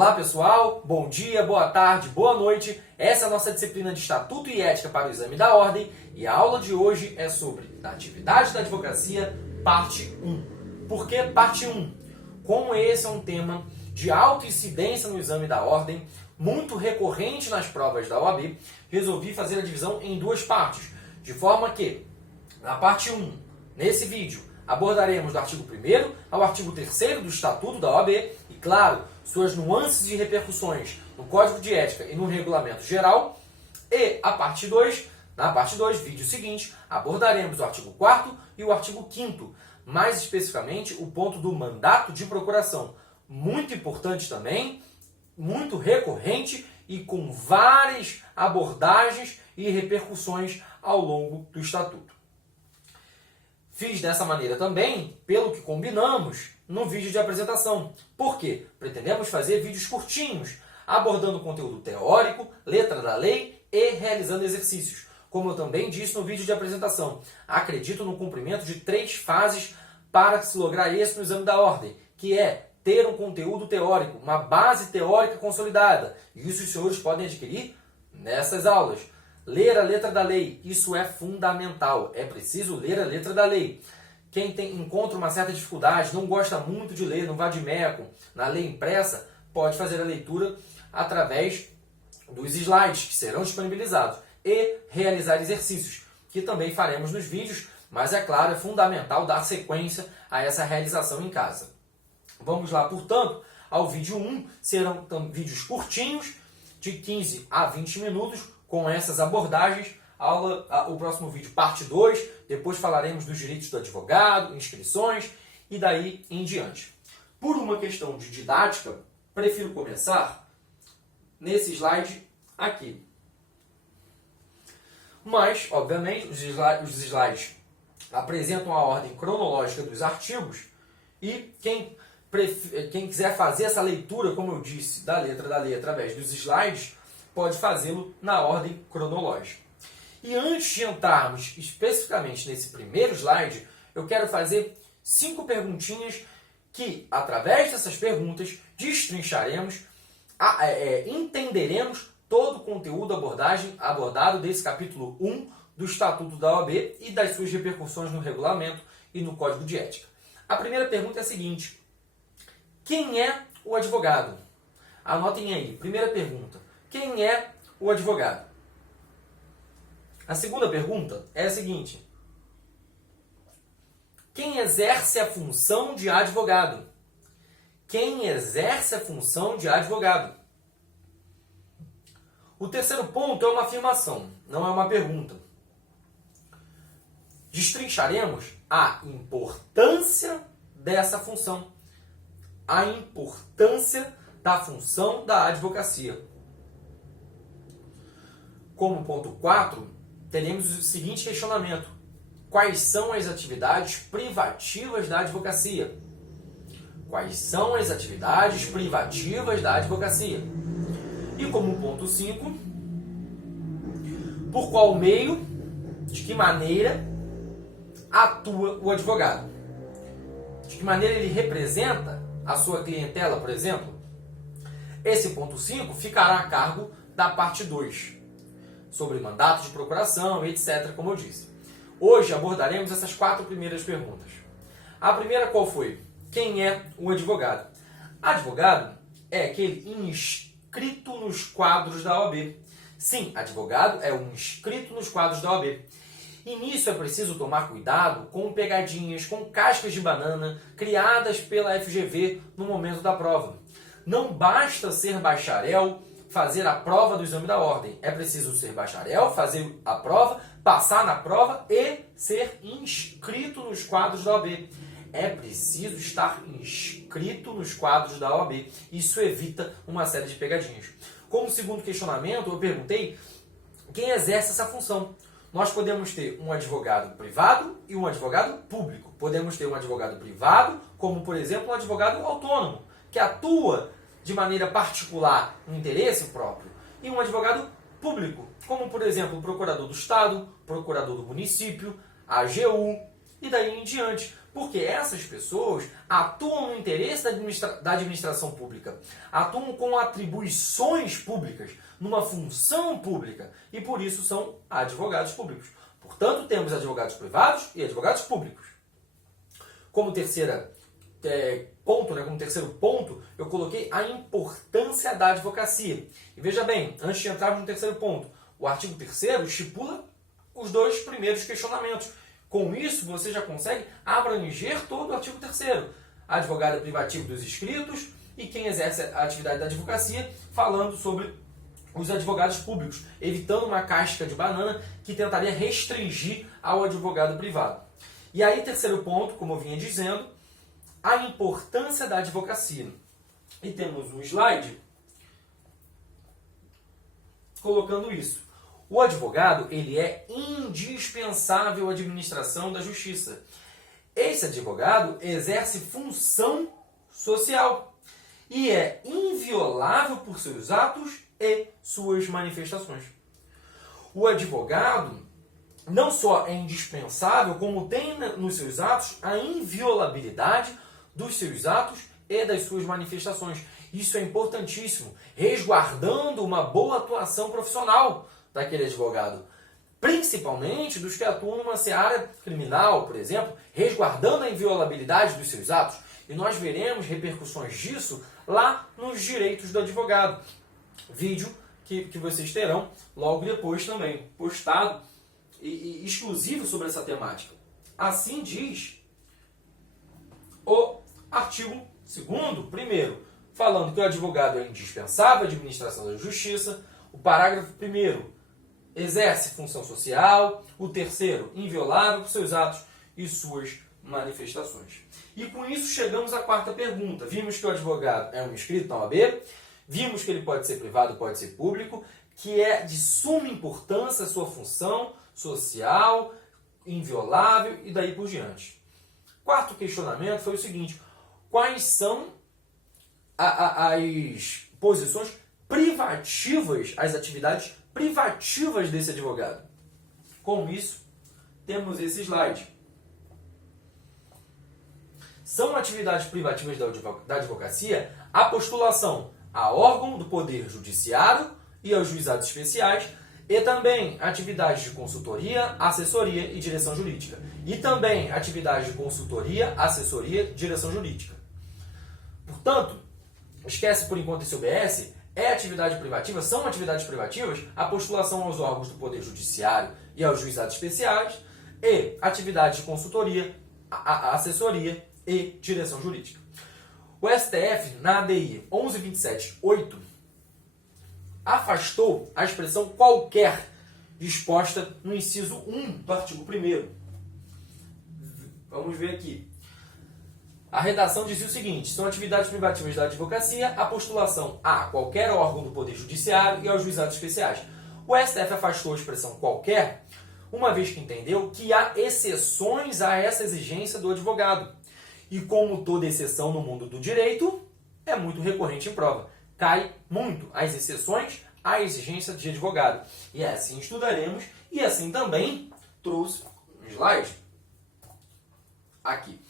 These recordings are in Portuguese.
Olá pessoal, bom dia, boa tarde, boa noite. Essa é a nossa disciplina de Estatuto e Ética para o Exame da Ordem e a aula de hoje é sobre a atividade da advocacia, parte 1. Por que parte 1? Como esse é um tema de alta incidência no Exame da Ordem, muito recorrente nas provas da OAB, resolvi fazer a divisão em duas partes, de forma que, na parte 1, nesse vídeo, abordaremos do artigo 1º ao artigo 3º do Estatuto da OAB e, claro, suas nuances e repercussões no Código de Ética e no Regulamento Geral. E na parte 2, vídeo seguinte, abordaremos o artigo 4º e o artigo 5º, mais especificamente o ponto do mandato de procuração, muito importante também, muito recorrente e com várias abordagens e repercussões ao longo do Estatuto. Fiz dessa maneira também, pelo que combinamos no vídeo de apresentação. Por quê? Pretendemos fazer vídeos curtinhos, abordando conteúdo teórico, letra da lei e realizando exercícios. Como eu também disse no vídeo de apresentação, acredito no cumprimento de 3 fases para se lograr êxito no exame da ordem, que é ter um conteúdo teórico, uma base teórica consolidada. E isso os senhores podem adquirir nessas aulas. Ler a letra da lei, isso é fundamental. É preciso ler a letra da lei. Quem encontra uma certa dificuldade, não gosta muito de ler, não vai de meco na lei impressa, pode fazer a leitura através dos slides que serão disponibilizados e realizar exercícios, que também faremos nos vídeos, mas é claro, é fundamental dar sequência a essa realização em casa. Vamos lá, portanto, ao vídeo 1, serão vídeos curtinhos, de 15 a 20 minutos, com essas abordagens. O próximo vídeo, parte 2, depois falaremos dos direitos do advogado, inscrições e daí em diante. Por uma questão de didática, prefiro começar nesse slide aqui. Mas, obviamente, os slides apresentam a ordem cronológica dos artigos e quem quiser fazer essa leitura, como eu disse, da letra da lei através dos slides, pode fazê-lo na ordem cronológica. E antes de entrarmos especificamente nesse primeiro slide, eu quero fazer 5 perguntinhas que, através dessas perguntas, destrincharemos, entenderemos todo o conteúdo abordado desse capítulo 1 do Estatuto da OAB e das suas repercussões no regulamento e no Código de Ética. A primeira pergunta é a seguinte: quem é o advogado? Anotem aí, primeira pergunta. Quem é o advogado? A segunda pergunta é a seguinte: quem exerce a função de advogado? Quem exerce a função de advogado? O terceiro ponto é uma afirmação, não é uma pergunta. Destrincharemos a importância dessa função, a importância da função da advocacia. Como ponto 4, teremos o seguinte questionamento: quais são as atividades privativas da advocacia? Quais são as atividades privativas da advocacia? E como ponto 5, por qual meio, de que maneira atua o advogado? De que maneira ele representa a sua clientela, por exemplo? Esse ponto 5 ficará a cargo da parte 2, sobre mandato de procuração, etc., como eu disse. Hoje abordaremos essas 4 primeiras perguntas. A primeira qual foi? Quem é o advogado? Advogado é aquele inscrito nos quadros da OAB. Sim, advogado é um inscrito nos quadros da OAB. E nisso é preciso tomar cuidado com pegadinhas, com cascas de banana criadas pela FGV no momento da prova. Não basta ser bacharel, fazer a prova do exame da ordem. É preciso ser bacharel, fazer a prova, passar na prova e ser inscrito nos quadros da OAB. É preciso estar inscrito nos quadros da OAB. Isso evita uma série de pegadinhas. Como segundo questionamento, eu perguntei quem exerce essa função. Nós podemos ter um advogado privado e um advogado público. Podemos ter um advogado privado, como por exemplo um advogado autônomo, que atua de maneira particular no interesse próprio, e um advogado público, como por exemplo o procurador do Estado, procurador do município, a AGU, e daí em diante. Porque essas pessoas atuam no interesse da administração pública, atuam com atribuições públicas, numa função pública, e por isso são advogados públicos. Portanto, temos advogados privados e advogados públicos. Como terceiro ponto, eu coloquei a importância da advocacia. E veja bem, antes de entrarmos no terceiro ponto, o artigo 3º estipula os dois primeiros questionamentos. Com isso, você já consegue abranger todo o artigo 3º. Advogado privativo dos inscritos e quem exerce a atividade da advocacia, falando sobre os advogados públicos, evitando uma casca de banana que tentaria restringir ao advogado privado. E aí, terceiro ponto, como eu vinha dizendo, a importância da advocacia. E temos um slide colocando isso. O advogado, ele é indispensável à administração da justiça. Esse advogado exerce função social e é inviolável por seus atos e suas manifestações. O advogado não só é indispensável, como tem nos seus atos a inviolabilidade dos seus atos e das suas manifestações. Isso é importantíssimo, resguardando uma boa atuação profissional daquele advogado, principalmente dos que atuam numa seara criminal, por exemplo, resguardando a inviolabilidade dos seus atos. E nós veremos repercussões disso lá nos direitos do advogado. Vídeo que vocês terão logo depois também, postado e exclusivo sobre essa temática. Assim diz o artigo 2º, primeiro, falando que o advogado é indispensável à administração da justiça. O parágrafo 1º, exerce função social. O 3º, inviolável por seus atos e suas manifestações. E com isso chegamos à 4ª pergunta. Vimos que o advogado é um inscrito na OAB, vimos que ele pode ser privado, pode ser público, que é de suma importância a sua função social, inviolável e daí por diante. 4º questionamento foi o seguinte: quais são as posições privativas, as atividades privativas desse advogado? Com isso, temos esse slide. São atividades privativas da advocacia a postulação a órgão do Poder Judiciário e aos juizados especiais, e também atividades de consultoria, assessoria e direção jurídica. E também atividades de consultoria, assessoria e direção jurídica. Portanto, esquece por enquanto esse OBS, são atividades privativas a postulação aos órgãos do Poder Judiciário e aos juizados especiais, e atividades de consultoria, assessoria e direção jurídica. O STF, na ADI 11.27.8, afastou a expressão qualquer disposta no inciso 1 do artigo 1º. Vamos ver aqui. A redação dizia o seguinte: são atividades privativas da advocacia a postulação a qualquer órgão do Poder Judiciário e aos juizados especiais. O STF afastou a expressão qualquer, uma vez que entendeu que há exceções a essa exigência do advogado. E como toda exceção no mundo do direito, é muito recorrente em prova. Cai muito as exceções à exigência de advogado. E assim estudaremos, e assim também trouxe um slide aqui.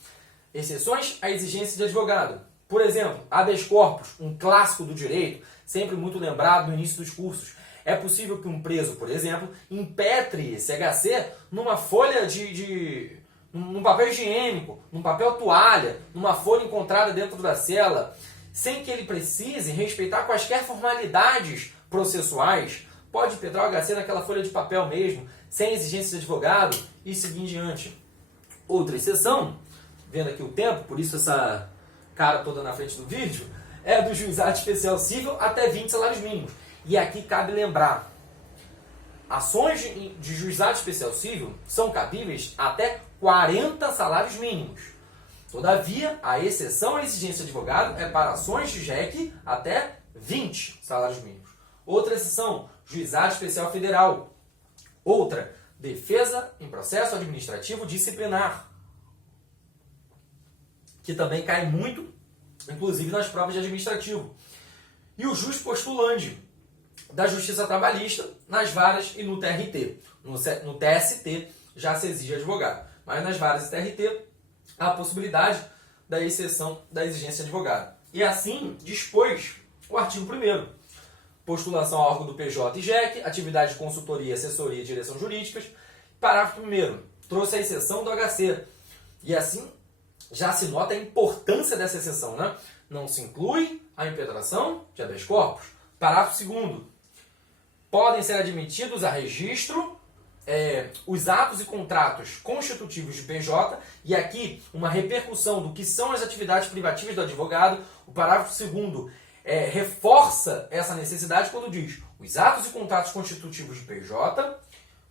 Exceções à exigência de advogado. Por exemplo, habeas corpus, um clássico do direito, sempre muito lembrado no início dos cursos. É possível que um preso, por exemplo, impetre esse HC numa folha num papel higiênico, num papel toalha, numa folha encontrada dentro da cela, sem que ele precise respeitar quaisquer formalidades processuais. Pode impetrar o HC naquela folha de papel mesmo, sem exigência de advogado e seguir em diante. Outra exceção, vendo aqui o tempo, por isso essa cara toda na frente do vídeo, é do juizado especial civil até 20 salários mínimos. E aqui cabe lembrar, ações de juizado especial civil são cabíveis até 40 salários mínimos. Todavia, a exceção à exigência de advogado é para ações de JEC até 20 salários mínimos. Outra exceção, juizado especial federal. Outra, defesa em processo administrativo disciplinar, que também cai muito, inclusive nas provas de administrativo. E o juiz postulante da Justiça Trabalhista nas varas e no TRT. No TST já se exige advogado, mas nas varas e TRT a possibilidade da exceção da exigência de advogado. E assim dispôs o artigo 1º. Postulação ao órgão do PJ e JEC, atividade de consultoria, assessoria e direção jurídicas. Parágrafo 1º. Trouxe a exceção do HC. E assim já se nota a importância dessa exceção, né? Não se inclui a impetração de habeas corpus. Parágrafo 2º. Podem ser admitidos a registro os atos e contratos constitutivos de PJ, e aqui uma repercussão do que são as atividades privativas do advogado. O parágrafo 2º reforça essa necessidade quando diz: os atos e contratos constitutivos de PJ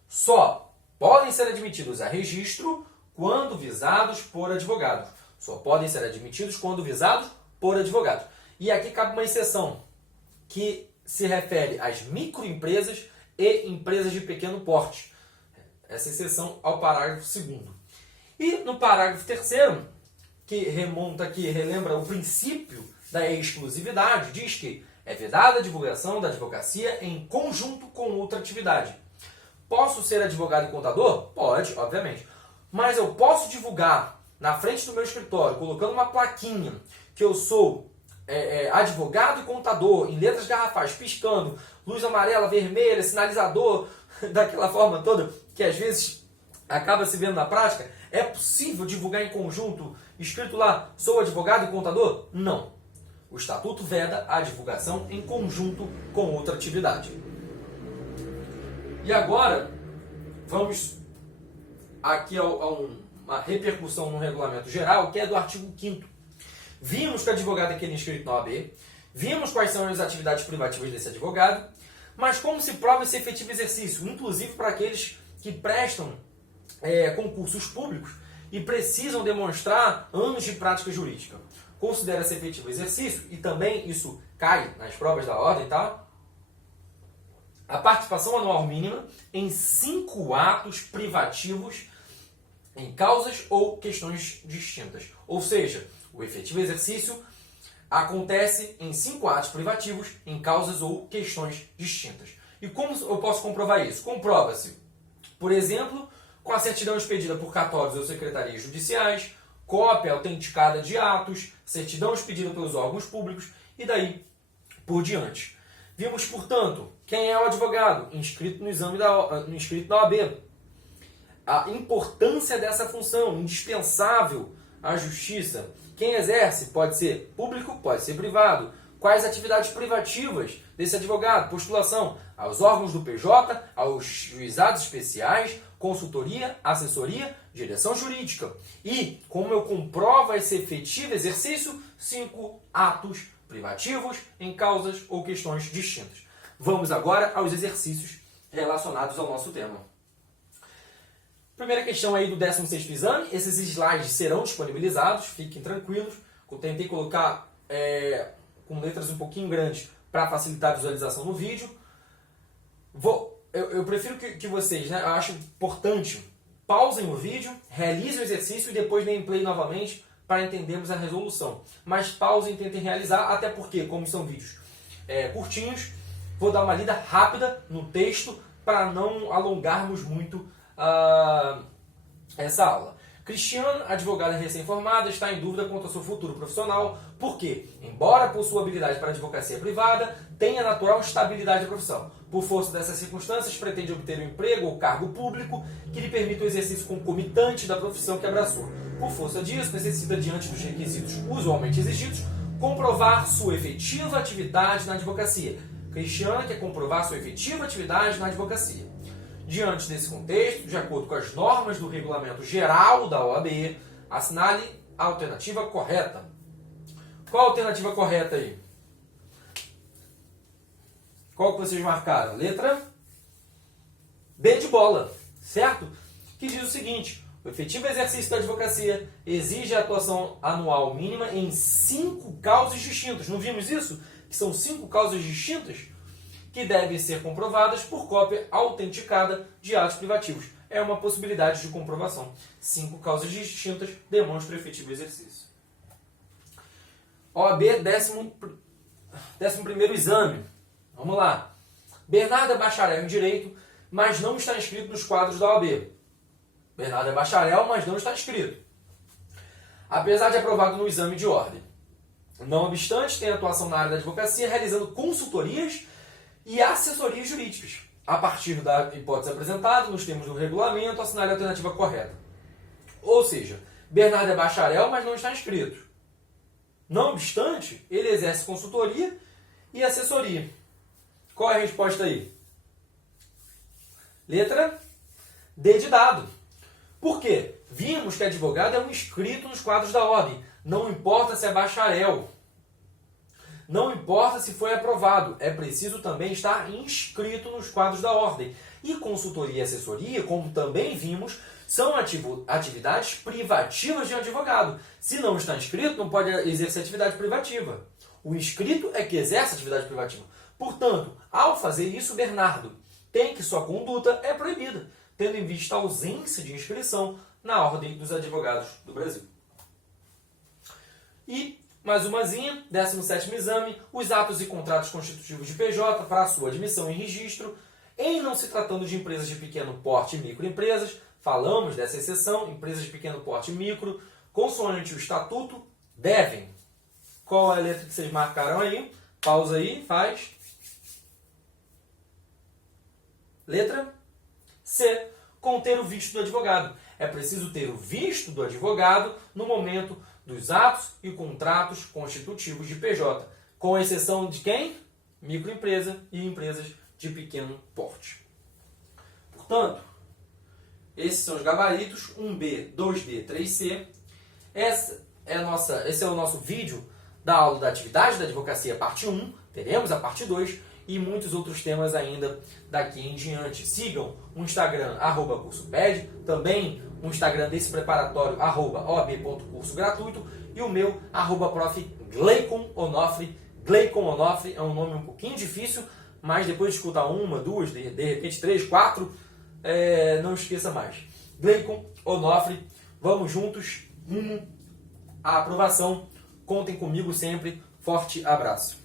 só podem ser admitidos a registro quando visados por advogados. Só podem ser admitidos quando visados por advogados. E aqui cabe uma exceção que se refere às microempresas e empresas de pequeno porte. Essa exceção ao parágrafo 2º. E no parágrafo 3º, que remonta aqui, relembra o princípio da exclusividade, diz que é vedada a divulgação da advocacia em conjunto com outra atividade. Posso ser advogado e contador? Pode, obviamente. Mas eu posso divulgar na frente do meu escritório, colocando uma plaquinha, que eu sou advogado e contador, em letras garrafais, piscando, luz amarela, vermelha, sinalizador, daquela forma toda, que às vezes acaba se vendo na prática. É possível divulgar em conjunto, escrito lá, sou advogado e contador? Não. O Estatuto veda a divulgação em conjunto com outra atividade. E agora, vamos aqui a uma repercussão no regulamento geral, que é do artigo 5º. Vimos que o advogado é aquele inscrito na OAB, vimos quais são as atividades privativas desse advogado, mas como se prova esse efetivo exercício, inclusive para aqueles que prestam concursos públicos e precisam demonstrar anos de prática jurídica. Considera-se efetivo exercício, e também isso cai nas provas da ordem, tá? A participação anual mínima em 5 atos privativos em causas ou questões distintas. Ou seja, o efetivo exercício acontece em 5 atos privativos em causas ou questões distintas. E como eu posso comprovar isso? Comprova-se, por exemplo, com a certidão expedida por cartórios ou secretarias judiciais, cópia autenticada de atos, certidão expedida pelos órgãos públicos e daí por diante. Vimos, portanto, quem é o advogado inscrito no exame inscrito na OAB. A importância dessa função, indispensável à justiça. Quem exerce pode ser público, pode ser privado. Quais atividades privativas desse advogado? Postulação aos órgãos do PJ, aos juizados especiais, consultoria, assessoria, direção jurídica. E como eu comprovo esse efetivo exercício? 5 atos privativos em causas ou questões distintas. Vamos agora aos exercícios relacionados ao nosso tema. Primeira questão aí do 16º exame. Esses slides serão disponibilizados, fiquem tranquilos. Eu tentei colocar com letras um pouquinho grandes para facilitar a visualização no vídeo. Eu prefiro que vocês, eu acho importante, pausem o vídeo, realizem o exercício e depois deem play novamente para entendermos a resolução. Mas pausem e tentem realizar, até porque, como são vídeos curtinhos, vou dar uma lida rápida no texto para não alongarmos muito essa aula. Cristiana, advogada recém-formada, está em dúvida quanto ao seu futuro profissional, porque, embora possua habilidade para a advocacia privada, tenha natural estabilidade da profissão. Por força dessas circunstâncias, pretende obter um emprego ou cargo público que lhe permita o exercício concomitante da profissão que abraçou. Por força disso, necessita, diante dos requisitos usualmente exigidos, comprovar sua efetiva atividade na advocacia. Cristiana quer comprovar sua efetiva atividade na advocacia. Diante desse contexto, de acordo com as normas do Regulamento Geral da OAB, assinale a alternativa correta. Qual a alternativa correta aí? Qual que vocês marcaram? Letra B de bola, certo? Que diz o seguinte: o efetivo exercício da advocacia exige a atuação anual mínima em 5 causas distintas. Não vimos isso? Que são 5 causas distintas que devem ser comprovadas por cópia autenticada de atos privativos. É uma possibilidade de comprovação. 5 causas distintas demonstram o efetivo exercício. OAB 11º exame. Vamos lá. Bernardo é bacharel em Direito, mas não está inscrito nos quadros da OAB. Bernardo é bacharel, mas não está inscrito. apesar de aprovado no exame de ordem. Não obstante, tem atuação na área da advocacia, realizando consultorias e assessorias jurídicas, a partir da hipótese apresentada, nos termos do regulamento, assinale a alternativa correta. Ou seja, Bernardo é bacharel, mas não está inscrito. Não obstante, ele exerce consultoria e assessoria. Qual é a resposta aí? Letra D de dado. Por quê? Vimos que advogado é um inscrito nos quadros da ordem. Não importa se é bacharel. Não importa se foi aprovado. É preciso também estar inscrito nos quadros da ordem. E consultoria e assessoria, como também vimos, são atividades privativas de um advogado. Se não está inscrito, não pode exercer atividade privativa. O inscrito é que exerce atividade privativa. Portanto, ao fazer isso, Bernardo tem que sua conduta é proibida, tendo em vista a ausência de inscrição na Ordem dos Advogados do Brasil. E, mais umazinha, 17º exame, os atos e contratos constitutivos de PJ para a sua admissão em registro, em não se tratando de empresas de pequeno porte e microempresas, falamos dessa exceção, empresas de pequeno porte e micro, consoante o estatuto, devem. Qual é a letra que vocês marcaram aí? Pausa aí, faz. Letra C. Conter o visto do advogado. É preciso ter o visto do advogado no momento dos atos e contratos constitutivos de PJ, com exceção de quem? Microempresa e empresas de pequeno porte. Portanto, esses são os gabaritos 1B, 2D, 3C. Esse é o nosso vídeo da aula da atividade da advocacia, parte 1. Teremos a parte 2 e muitos outros temas ainda daqui em diante. Sigam o Instagram, @cursoped, também o Instagram desse preparatório, @oab.cursogratuito, e o meu, @prof.GleiconOnofre. Gleicon Onofre é um nome um pouquinho difícil, mas depois de escutar uma, duas, de repente 3, 4, não esqueça mais. Gleicon Onofre, vamos juntos rumo à aprovação. Contem comigo sempre. Forte abraço.